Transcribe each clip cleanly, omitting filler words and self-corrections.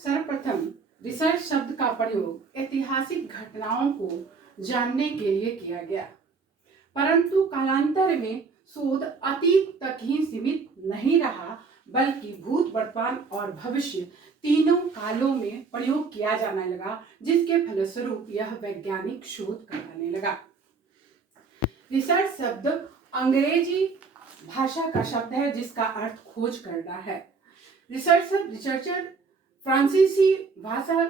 सर्वप्रथम रिसर्च शब्द का प्रयोग ऐतिहासिक घटनाओं को जानने के लिए किया गया, परंतु कालांतर में शोध अतीत तक ही सीमित नहीं रहा, बल्कि भूत, वर्तमान और भविष्य तीनों कालों में प्रयोग किया जाने लगा, जिसके फलस्वरूप यह वैज्ञानिक शोध कहलाने लगा। रिसर्च शब्द अंग्रेजी भाषा का शब्द है जिसका अर्थ खोज करना है। रिसर्च शब्द रिसर्चर फ्रांसीसी भाषा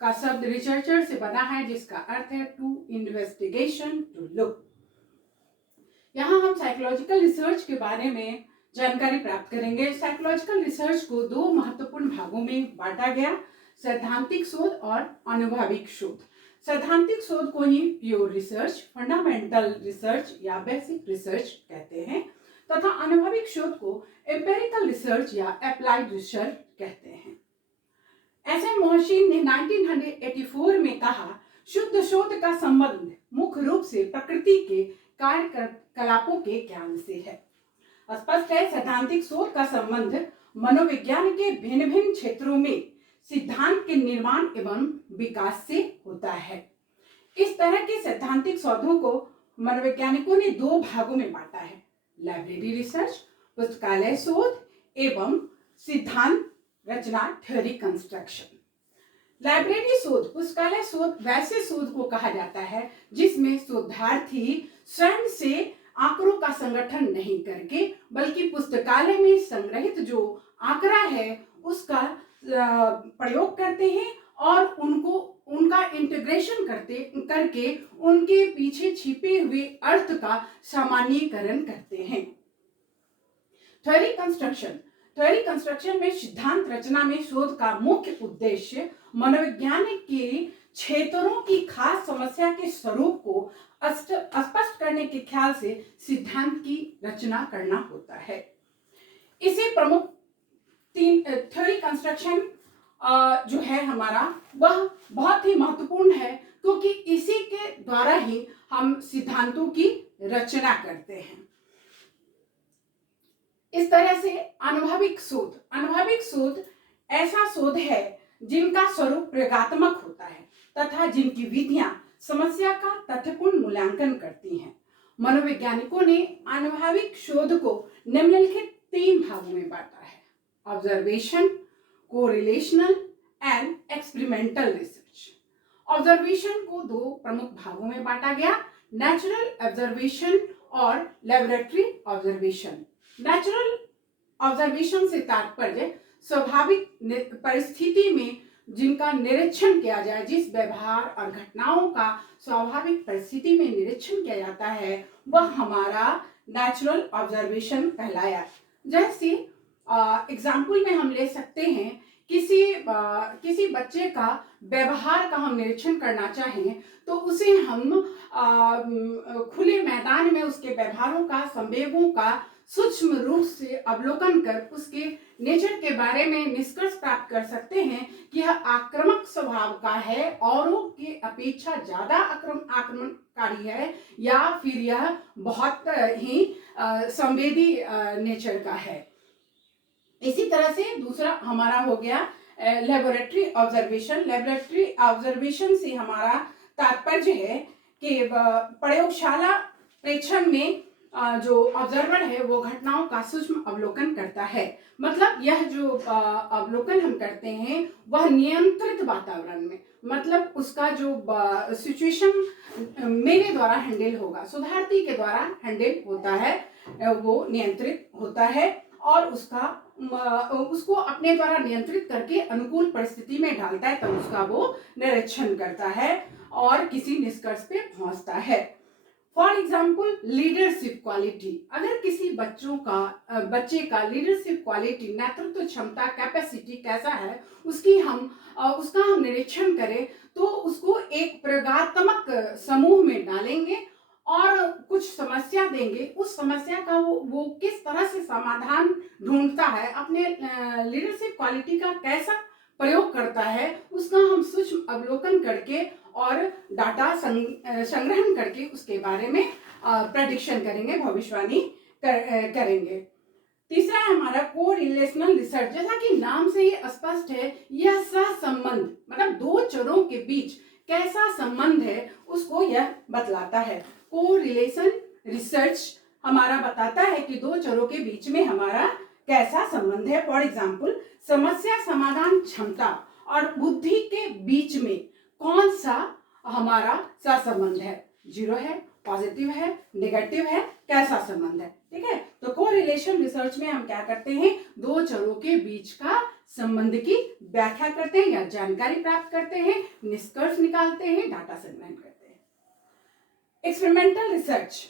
का शब्द रिसर्चर से बना है जिसका अर्थ है टू इन्वेस्टिगेशन, टू लुक। यहाँ हम साइकोलॉजिकल रिसर्च के बारे में जानकारी प्राप्त करेंगे। साइकोलॉजिकल रिसर्च को दो महत्वपूर्ण भागों में बांटा गया, सैद्धांतिक शोध और अनुभविक शोध। सैद्धांतिक शोध को ही प्योर रिसर्च, फंडामेंटल रिसर्च या बेसिक रिसर्च कहते हैं, तथा अनुभविक शोध को एम्पिरिकल रिसर्च या अप्लाइड रिसर्च कहते हैं। एसएम मोहसिन ने 1984 में कहा, शुद्ध शोध का संबंध मुख्य रूप से प्रकृति के कार्यकलापों के ज्ञान से है। स्पष्ट है, सैद्धांतिक शोध का संबंध मनोविज्ञान के भिन्न भिन्न क्षेत्रों में सिद्धांत के निर्माण एवं विकास से होता है। इस तरह के सैद्धांतिक शोधों को मनोवैज्ञानिकों ने दो भागों में बांटा है, लाइब्रेरी रिसर्च, पुस्तकालय शोध, एवं सिद्धांत रचना, थ्योरी कंस्ट्रक्शन। लाइब्रेरी शोध, पुस्तकालय शोध वैसे शोध को कहा जाता है जिसमें शोधार्थी स्वयं से आंकड़ों का संगठन नहीं करके, बल्कि पुस्तकालय में संग्रहित जो आंकड़ा है उसका प्रयोग करते हैं और उनका इंटीग्रेशन करके उनके पीछे छिपे हुए अर्थ का सामान्यीकरण करते हैं। थ्योरी कंस्ट्रक्शन, थ्योरी कंस्ट्रक्शन में सिद्धांत रचना में शोध का मुख्य उद्देश्य मनोविज्ञान के क्षेत्रों की खास समस्या के स्वरूप को स्पष्ट करने के ख्याल से सिद्धांत की रचना करना होता है। इसे प्रमुख तीन थ्योरी कंस्ट्रक्शन जो है हमारा, वह बहुत ही महत्वपूर्ण है क्योंकि इसी के द्वारा ही हम सिद्धांतों की रचना करते हैं। इस तरह से अनुभविक शोध, अनुभविक शोध ऐसा शोध है जिनका स्वरूप प्रयोगात्मक होता है तथा जिनकी विधियां समस्या का तथ्यपूर्ण मूल्यांकन करती हैं। मनोवैज्ञानिकों ने अनुभविक शोध को निम्नलिखित तीन भागों में बांटा है, observation, correlational and experimental research. Observation को दो प्रमुख भागों में बांटा गया, नेचुरल ऑब्जर्वेशन और लेबोरेटरी ऑब्जर्वेशन। नेचुरल ऑब्जर्वेशन से तात्पर्य स्वाभाविक परिस्थिति में जिनका निरीक्षण किया जाए, जिस व्यवहार और घटनाओं का स्वाभाविक परिस्थिति में निरीक्षण किया जाता है, वह हमारा नेचुरल ऑब्जर्वेशन कहलाया। जैसे एग्जाम्पल में हम ले सकते हैं, किसी बच्चे का व्यवहार का हम निरीक्षण करना चाहें तो उसे हम खुले मैदान में उसके व्यवहारों का, संवेगों का सूक्ष्म रूप से अवलोकन कर उसके नेचर के बारे में निष्कर्ष प्राप्त कर सकते हैं कि यह आक्रामक स्वभाव का है, औरों की अपेक्षा ज्यादा आक्रमणकारी है, या फिर यह बहुत ही संवेदी नेचर का है। इसी तरह से दूसरा हमारा हो गया लेबोरेटरी ऑब्जर्वेशन। लेबोरेटरी ऑब्जर्वेशन से हमारा तात्पर्य है कि प्रयोगशाला प्रेक्षण में जो ऑब्जर्वर है वो घटनाओं का सूक्ष्म अवलोकन करता है। मतलब यह जो अवलोकन हम करते हैं वह नियंत्रित वातावरण में, मतलब उसका जो सिचुएशन मेरे द्वारा हैंडल होगा, शोधार्थी के द्वारा हैंडल होता है, वो नियंत्रित होता है और उसको अपने द्वारा नियंत्रित करके अनुकूल परिस्थिति में डालता है, तब उसका वो निरीक्षण करता है और किसी निष्कर्ष पे पहुंचता है। फॉर एग्जाम्पल लीडरशिप क्वालिटी, अगर किसी बच्चे का लीडरशिप क्वालिटी, नेतृत्व क्षमता, कैपेसिटी कैसा है, उसका हम निरीक्षण करें तो उसको एक प्रयोगात्मक समूह में डालेंगे और कुछ समस्या देंगे। उस समस्या का वो किस तरह से समाधान ढूंढता है, अपने लीडरशिप क्वालिटी का कैसा प्रयोग करता है, उसका हम सूक्ष्म अवलोकन करके और डाटा संग्रहण करके उसके बारे में प्रेडिक्शन करेंगे, भविष्यवाणी करेंगे। तीसरा है हमारा को रिलेशनल रिसर्च। जैसा कि नाम से ही स्पष्ट है, यह सहसंबंध मतलब दो चरों के बीच कैसा संबंध है उसको यह बतलाता है। को रिलेशन रिसर्च हमारा बताता है कि दो चरों के बीच में हमारा कैसा संबंध है। फॉर एग्जाम्पल, समस्या समाधान क्षमता और बुद्धि के बीच में कौन सा हमारा सहसंबंध है, जीरो है, पॉजिटिव है, नेगेटिव है, कैसा संबंध है। ठीक है, तो कोरिलेशन रिसर्च में हम क्या करते हैं, दो चरों के बीच का संबंध की व्याख्या करते हैं या जानकारी प्राप्त करते हैं, निष्कर्ष निकालते हैं, डाटा संग्रहण करते हैं। Experimental research.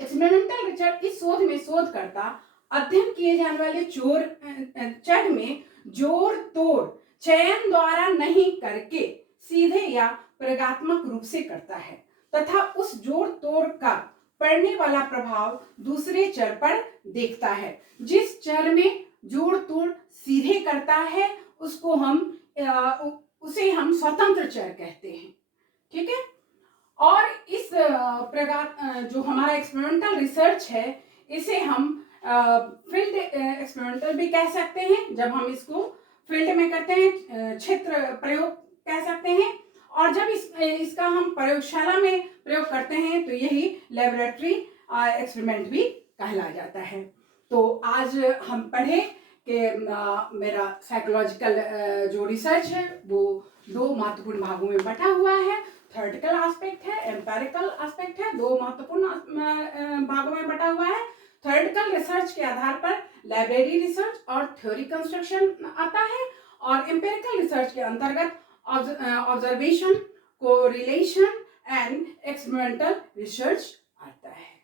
एक्सपेरिमेंटल रिसर्च इस शोध में शोधकर्ता अध्ययन किए जाने वाले चर में जोड़ तोड़ चयन द्वारा नहीं करके सीधे या प्रयोगात्मक रूप से करता है तथा उस जोड़ तोड़ का पड़ने वाला प्रभाव दूसरे चर पर देखता है। जिस चर में जोड़ तोड़ सीधे करता है उसको उसे हम स्वतंत्र चर कहते हैं। ठीक है, और इस प्रकार जो हमारा एक्सपेरिमेंटल रिसर्च है इसे हम फील्ड एक्सपेरिमेंटल भी कह सकते हैं, जब हम इसको फील्ड में करते हैं, क्षेत्र प्रयोग कह सकते हैं, और जब इसका हम प्रयोगशाला में प्रयोग करते हैं तो यही लेबोरेटरी एक्सपेरिमेंट भी कहला जाता है। तो आज हम पढ़े कि मेरा साइकोलॉजिकल जो रिसर्च है वो दो महत्वपूर्ण भागों में बटा हुआ है। थ्योरेटिकल एस्पेक्ट है, एम्पेरिकल एस्पेक्ट है, दो महत्वपूर्ण भागों में बटा हुआ है। थ्योरेटिकल रिसर्च के आधार पर लाइब्रेरी रिसर्च और थ्योरी कंस्ट्रक्शन आता है, और एम्पेरिकल रिसर्च के अंतर्गत observation, correlation and experimental research आता है।